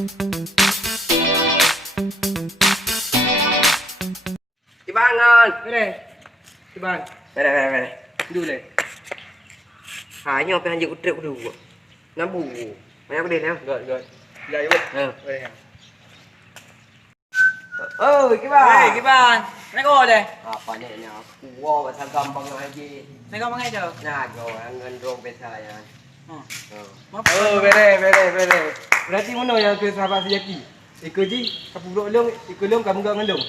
Chị Ban ơi, Đây này, chị Ban, đây. dulu deh. Hanya apa yang udah dulu. Nambu. Banyak deh ya. Good. Dạ vậy. Đây. Chị Ban. Hey, Kiban. Nãy có rồi. Apa nya nya? Kuwo bahasa gampang aja. Nãy có nghe chưa? Nah, go ngendrong saya. Bere. Berarti mana yang ke sahabat sejati? Ikut je, kapuluk long, ikut long kamu gak ngelong.